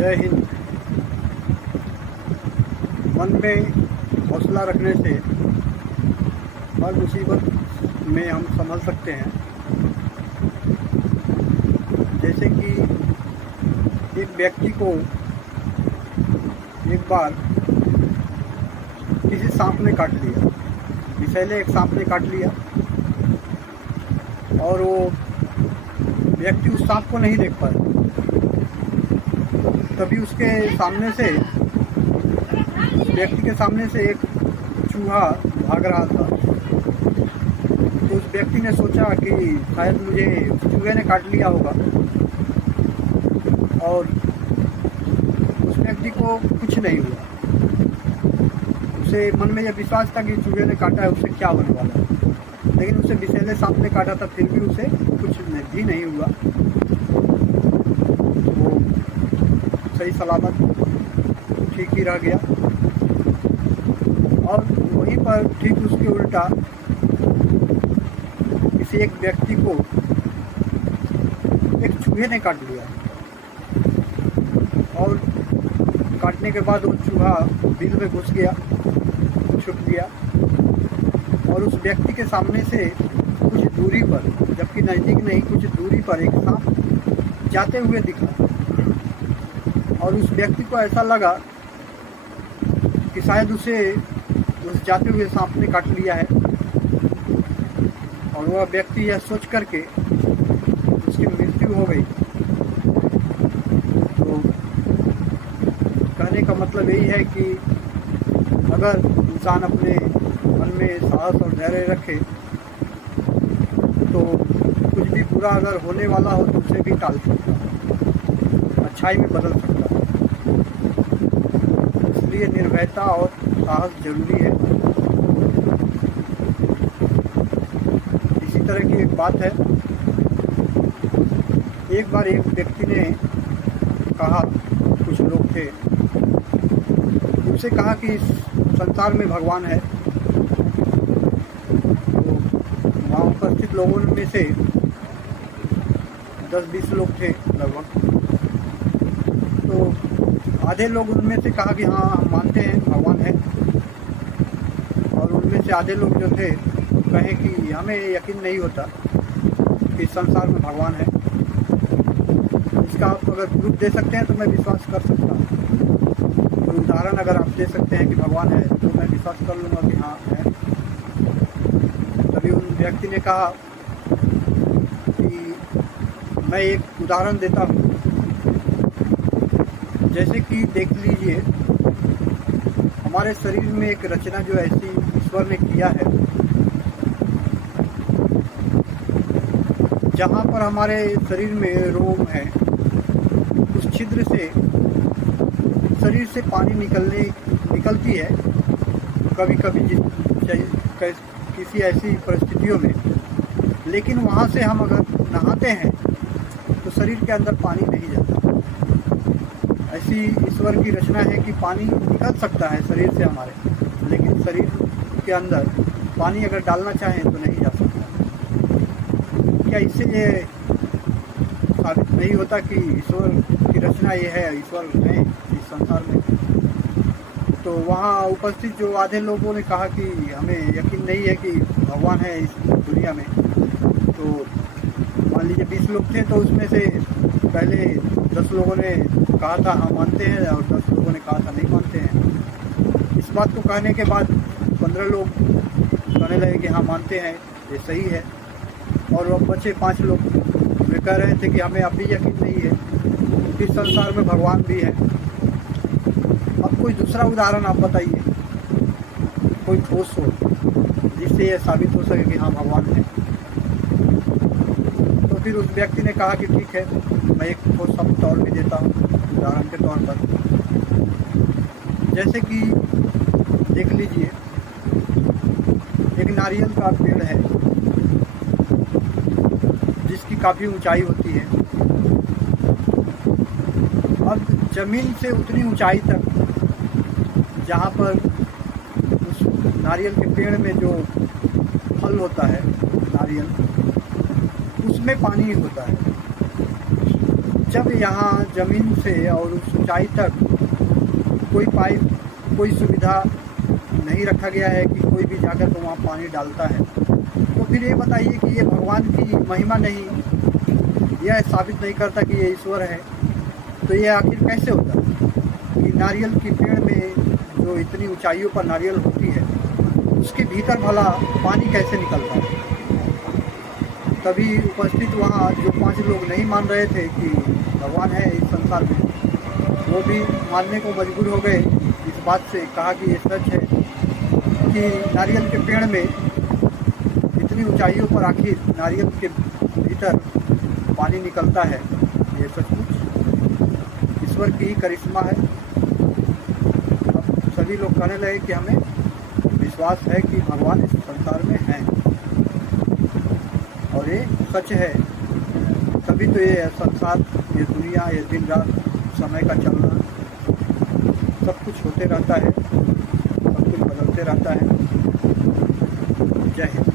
जय हिंद। मन में हौसला रखने से हर मुसीबत में हम संभल सकते हैं। जैसे कि एक व्यक्ति को एक बार किसी सांप ने काट लिया, विषैले एक सांप ने काट लिया और वो व्यक्ति उस सांप को नहीं देख पाया। तभी उसके सामने से, व्यक्ति के सामने से एक चूहा भाग रहा था। तो उस व्यक्ति ने सोचा कि शायद मुझे उस चूहे ने काट लिया होगा, और उस व्यक्ति को कुछ नहीं हुआ। उसे मन में यह विश्वास था कि चूहे ने काटा है, उससे क्या होने वाला है। लेकिन उसे विषैले सांप ने काटा था, फिर भी उसे कुछ भी नहीं हुआ। वो सही सलामत ठीक ही रह गया। और वहीं पर ठीक उसके उल्टा किसी एक व्यक्ति को एक चूहे ने काट लिया, और काटने के बाद वो चूहा बिल में घुस गया, छुप गया, और उस व्यक्ति के सामने से कुछ दूरी पर, जबकि नज़दीक नहीं, कुछ दूरी पर एक सांप जाते हुए दिखा। और उस व्यक्ति को ऐसा लगा कि शायद उसे उस जाते हुए सांप ने काट लिया है, और वह व्यक्ति यह सोच करके उसकी मृत्यु हो गई। तो कहने का मतलब यही है कि अगर इंसान अपने मन में साहस और धैर्य रखे तो कुछ भी बुरा अगर होने वाला हो तो उसे भी टाल सकता है, अच्छाई में बदल सकता है। इसलिए निर्भयता और साहस जरूरी है। इसी तरह की एक बात है। एक बार एक व्यक्ति ने कहा, कुछ लोग थे, उनसे कहा कि इस संसार में भगवान है। तो वहाँ उपस्थित लोगों में से 10-20 लोग थे लगभग। तो आधे लोग उनमें से कहा कि हाँ, हम मानते हैं भगवान है, और उनमें से आधे लोग जो थे कहे कि हमें यकीन नहीं होता कि इस संसार में भगवान है। इसका आप अगर प्रूफ दे सकते हैं तो मैं विश्वास कर सकता हूँ। तो उदाहरण अगर आप दे सकते हैं कि भगवान है तो मैं विश्वास कर लूँगा कि हाँ है। तभी उन व्यक्ति ने कहा कि मैं एक उदाहरण देता हूँ। जैसे कि देख लीजिए, हमारे शरीर में एक रचना जो ऐसी ईश्वर ने किया है, जहाँ पर हमारे शरीर में रोम है, उस छिद्र से शरीर से पानी निकलती है कभी कभी किसी ऐसी परिस्थितियों में। लेकिन वहाँ से हम अगर नहाते हैं तो शरीर के अंदर पानी नहीं जाता। ऐसी ईश्वर की रचना है कि पानी निकल सकता है शरीर से हमारे, लेकिन शरीर के अंदर पानी अगर डालना चाहें तो नहीं जा सकता। क्या इससे ये साबित नहीं होता कि ईश्वर की रचना ये है, ईश्वर है इस संसार में? तो वहाँ उपस्थित जो आधे लोगों ने कहा कि हमें यकीन नहीं है कि भगवान है इस दुनिया में। तो मान लीजिए 20 लोग थे, तो उसमें से पहले 10 लोगों ने कहा था हाँ मानते हैं, और 10 लोगों ने कहा था नहीं मानते हैं। इस बात को कहने के बाद 15 लोग कहने लगे कि हाँ मानते हैं, ये सही है। और वो बचे 5 लोग, वे कह रहे थे कि हमें अभी यकीन नहीं है कि इस संसार में भगवान भी है। अब कोई दूसरा उदाहरण आप बताइए, कोई ठोस हो जिससे यह साबित हो सके कि हाँ भगवान है। तो फिर उस व्यक्ति ने कहा कि ठीक है, मैं एक ठोस सबूत और भी देता हूँ उदाहरण के तौर पर। जैसे कि देख लीजिए, एक नारियल का पेड़ है जिसकी काफ़ी ऊंचाई होती है। अब ज़मीन से उतनी ऊंचाई तक जहाँ पर उस नारियल के पेड़ में जो फल होता है नारियल, उसमें पानी होता है। जब यहाँ ज़मीन से और उस ऊंचाई तक कोई पाइप, कोई सुविधा नहीं रखा गया है कि कोई भी जाकर तो वहाँ पानी डालता है, तो फिर ये बताइए कि ये भगवान की महिमा नहीं, यह साबित नहीं करता कि ये ईश्वर है। तो ये आखिर कैसे होता है कि नारियल के पेड़ में जो इतनी ऊंचाइयों पर नारियल होती है, उसके भीतर भला पानी कैसे निकलता है। तभी उपस्थित वहाँ जो 5 लोग नहीं मान रहे थे कि भगवान है इस संसार में, वो भी मानने को मजबूर हो गए। इस बात से कहा कि ये सच है कि नारियल के पेड़ में इतनी ऊंचाइयों पर आखिर नारियल के भीतर पानी निकलता है। ये सचमुच ईश्वर की ही करिश्मा है। अब सभी लोग कहने लगे कि हमें विश्वास है कि भगवान इस संसार में हैं और ये सच है। तभी तो ये संसार, ये दुनिया, ये दिन रात समय का चलना, सब कुछ होते रहता है, सब कुछ बदलते रहता है। जय हिंद।